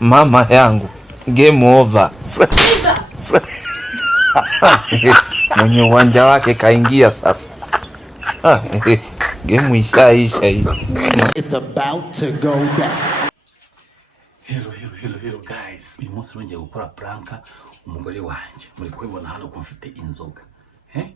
Mama yangu, game over. Mwenye uwanja wake kaingia sasa. Game ishaisha hii. It's about to go down. Hello guys. Uyu munsi nongeye gukora pranka umugore wanjye. Muri kubibona hano ko mfite inzoga.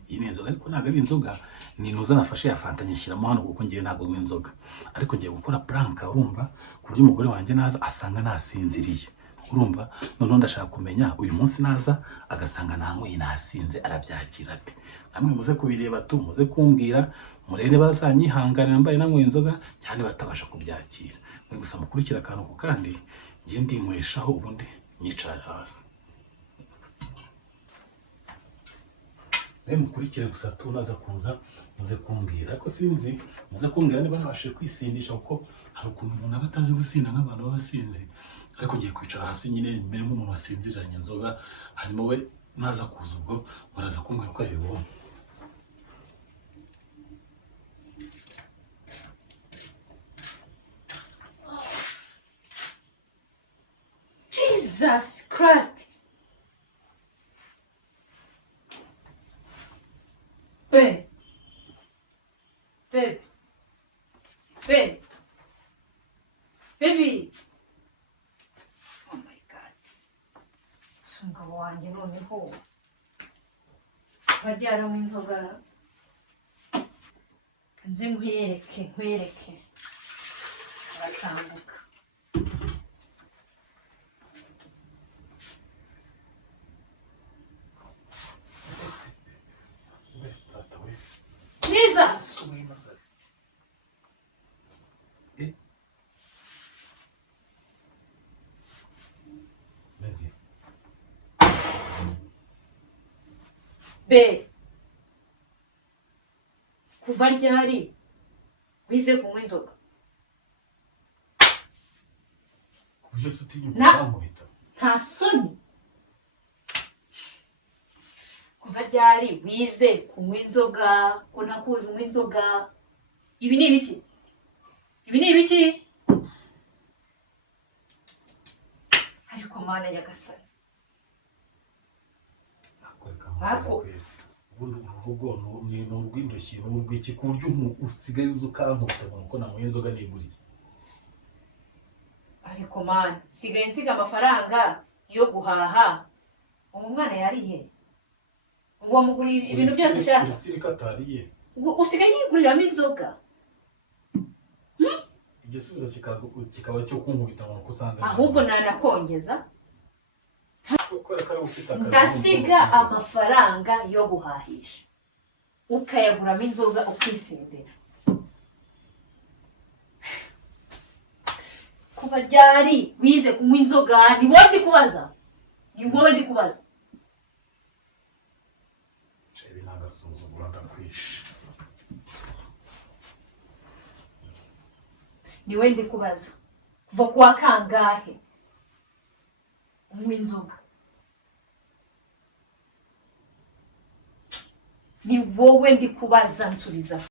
Iyi ni inzoga ariko ntabwo ari inzoga, ni nuza nafashe ya fanta nyishyiramo hano kuko ngiye ntabwo nywa inzoga. Ariko ngiye gukora pranka urumva ku buryo umugore wanjye naza asanga nasinziriye. Urumva none ndashaka kumenya uyu munsi naza agasanga nanyweye nasinze arabyakira ate. Namwe muze kubireba tu, muze kumbwira murere bazanyihanganira mbaye nanyweye inzoga cyane batabasha kubyakira. Mwe gusa mukurikira akantu ko kandi ngiye ndinyweshaho ubundi nyicara hafi. Mukurikire gusa tunaza kuza muze kumbwira ko sinzi muze kumbwira niba nabashije kwisindisha kuko hari ukuntu umuntu aba atazi gusinda nk'abantu b'abasinzi. Ariko ngiye kwicara hasi nyine mbere nk'umuntu wasinziranye inzoga, hanyuma we naza kuza ubwo baraza kumbwira ko yabibonye. Jesus Christ! Babe. Baby. Oh my God. Umugabo wanjye noneho baryara mu inzogara. Nze nkwereke. Aratambuka. Jesus! Be, kuva ryari wize kunywa inzoga? Kubyo sutinyuka nta soni. Kuva ryari wize kunywa inzoga, ko ntakuzi unywa inzoga? Ibi ni ibiki? Ariko Mana nyagasani. Ako urugo ni urw'indoshyi n'urw'iki ku buryo usigaye uzukankuta kuko namwe inzoga niguriye. Ariko Mana, sigaye nsiga amafaranga yo guhaha. Umwana yarihe? Uwo muguri ibintu byose cyane. Urisirika atariye. Usigaye yiguriramo inzoga. Igisubizo kikaba cyo kunkubita ngo kusanze. Ahubwo nanakongeza. Ufite akazi. Ndasiga amafaranga yo guhahisha. Ukayaguramo inzoga ukisindira. Kuva ryari wize kunywa inzoga? Ni wowe ndi kubaza. Chebi nagasuzugura ndakwishe. Ni wowe ndi kubaza. Kuva kwa kangahe unywa inzoga? Ni wowe ndi kubaza nsubiza.